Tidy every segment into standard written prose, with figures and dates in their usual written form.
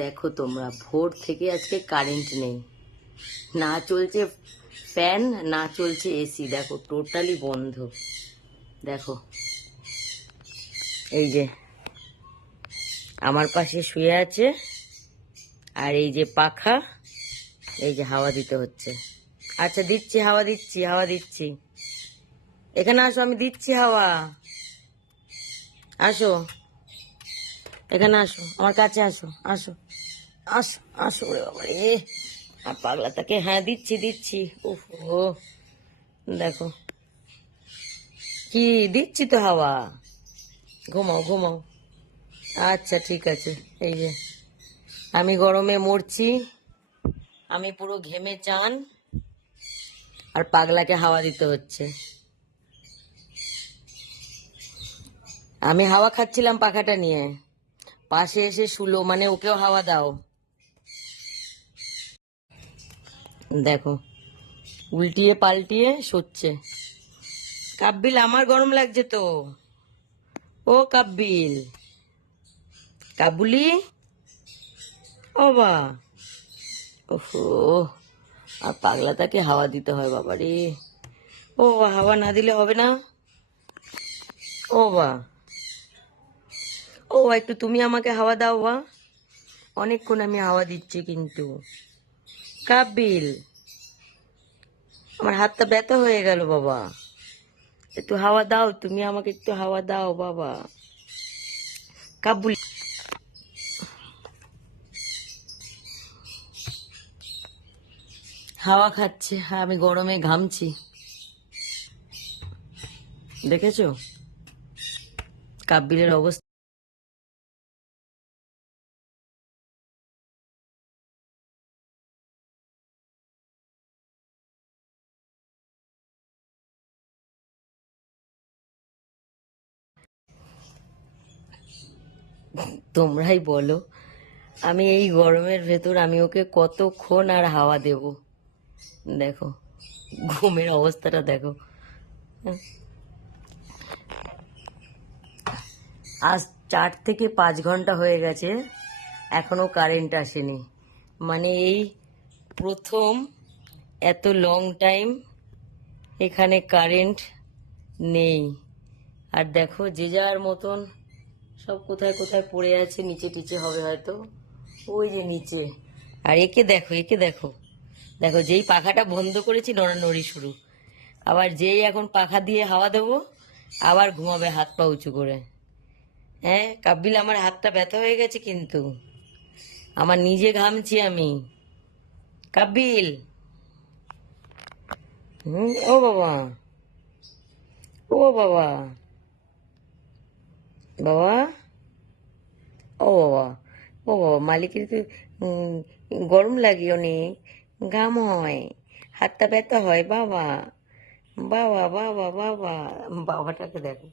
দেখো তোমরা, ভোর থেকে আজকে কারেন্ট নেই, না চলছে ফ্যান, না চলছে এসি। দেখো টোটালি বন্ধ। দেখো এই যে আমার পাশে শুয়ে আছে, আর এই যে পাখা, এই যে হাওয়া দিতে হচ্ছে। আচ্ছা দিচ্ছি, হাওয়া দিচ্ছি, হাওয়া দিচ্ছি। এখানে আসো, আমি দিচ্ছি হাওয়া। আসো, এখানে আসো, আমার কাছে আসো, আসো, আসো, আসো। ওরে বাবা রে, আর পাগলাটাকে, হ্যাঁ দিচ্ছি দিচ্ছি। ওহো, দেখো কি দিচ্ছি তো হাওয়া। ঘুমাও ঘুমাও। আচ্ছা ঠিক আছে। এই যে আমি গরমে মরছি, আমি পুরো ঘেমে চান, আর পাগলাকে হাওয়া দিতে হচ্ছে। আমি হাওয়া খাচ্ছিলাম পাখাটা নিয়ে, পাশে এসে শুলো, মানে ওকেও হাওয়া দাও। দেখো উল্টিয়ে পাল্টিয়ে শোচ্ছে। কাব্বিল, আমার গরম লাগছে তো। ও কাব্বিল, কাবুলি, ও বা, ওহো, আর পাগলাটাকে হাওয়া দিতে হয় বাবা রে। ও বা, হাওয়া না দিলে হবে না। ও বা, ও একটু তুমি আমাকে হাওয়া দাও বা। অনেকক্ষণ আমি হাওয়া দিচ্ছি কিন্তু। কাব্বিল, আমার হাতটা ব্যথা হয়ে গেল বাবা, একটু হাওয়া দাও, তুমি আমাকে একটু হাওয়া দাও বাবা। কাবুল, হাওয়া খাচ্ছে, হ্যাঁ আমি গরমে ঘামছি, দেখেছো কাব্বিলের অবস্থা। তোমরাই বলো, আমি এই গরমের ভেতর আমি ওকে কতক্ষণ আর হাওয়া দেব। দেখো ঘুমের অবস্থাটা দেখো। আজ 4 থেকে 5 ঘন্টা হয়ে গেছে, এখনো কারেন্ট আসেনি। মানে এই প্রথম এত লং টাইম এখানে কারেন্ট নেই। আর দেখো যে যার মতন সব কোথায় কোথায় পড়ে আছে, নিচে টিচে হবে হয়তো, ওই যে নিচে। আর একে দেখো, একে দেখো, দেখো যেই পাখাটা বন্ধ করেছি নড়ানড়ি শুরু, আবার যেই এখন পাখা দিয়ে হাওয়া দেবো আবার ঘুমাবে হাত পা উঁচু করে। হ্যাঁ কাব্বিল, আমার হাতটা ব্যথা হয়ে গেছে কিন্তু, আমার নিজে ঘামছি আমি। কাব্বিল, ও বাবা, ও বাবা, বাবা, ও বাবা, ও বাবা, মালিকের তো উম, গরম লাগে অনেক, ঘাম হয়, হাতটা ব্যথা হয় বাবা। বাবা বাবা বাবা, বাবাটাকে দেখো,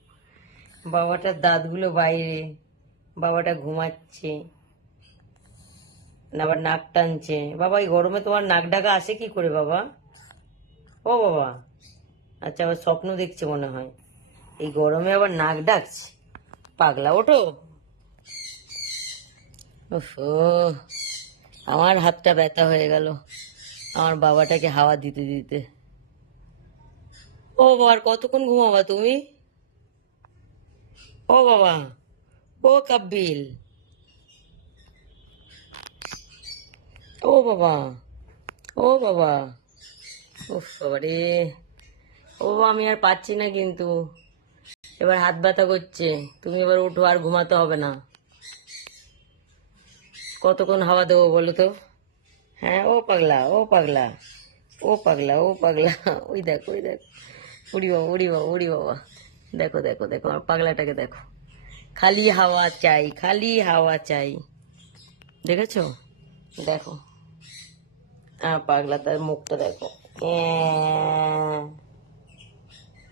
বাবাটার দাঁতগুলো বাইরে, বাবাটা ঘুমাচ্ছে, আবার নাক টানছে। বাবা এই গরমে তোমার নাক ডাকা আসে কি করে বাবা? ও বাবা, আচ্ছা আবার স্বপ্ন দেখছে মনে হয়, এই গরমে আবার নাক ডাকছে। পাগলা ওঠো। ওফো, আমার হাতটা ব্যথা হয়ে গেল আমার বাবাটাকে হাওয়া দিতে দিতে। ও বাবা, আর কতক্ষণ ঘুমাবা তুমি? ও বাবা, ও কাব্বিল, ও বাবা, ও বাবা, উফ বাবা রে, ও বাবা, আমি আর পাচ্ছি না কিন্তু, এবার হাত ব্যথা করছে। তুমি এবার উঠো, আর ঘুমাতে হবে না। কতক্ষণ হাওয়া দেবো বলো তো? হ্যাঁ ও পাগলা, ও পাগলা, ও পাগলা, ও পাগলা, ওই দেখো, ওই দেখো, উড়ি বাবা, উড়ি বাবা, উড়ি বাবা। দেখো দেখো দেখো আমার পাগলাটাকে দেখো, খালি হাওয়া চাই, খালি হাওয়া চাই। দেখেছো, দেখো পাগলা তার মুখটা দেখো। এ্যাঁ,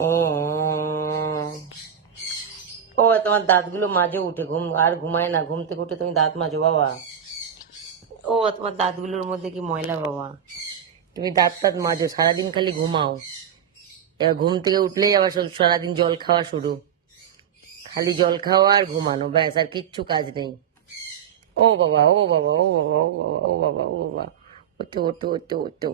এ্যাঁ। ও তোমার দাঁতগুলো মাজো উঠে, ঘুম আর ঘুমায় না, ঘুম থেকে উঠে তুমি দাঁত মাজো বাবা। ও তোমার দাঁতগুলোর মধ্যে কি ময়লা বাবা, তুমি দাঁত টাত মাজো, সারাদিন খালি ঘুমাও, এবার ঘুম থেকে উঠলেই আবার সারাদিন জল খাওয়া শুরু, খালি জল খাওয়া আর ঘুমানো, ব্যাস আর কিচ্ছু কাজ নেই। ও বাবা, ও বাবা, ও বাবা, ও বাবা, ও বাবা, ও বাবা, ওতো ওতো ওতো ওতো।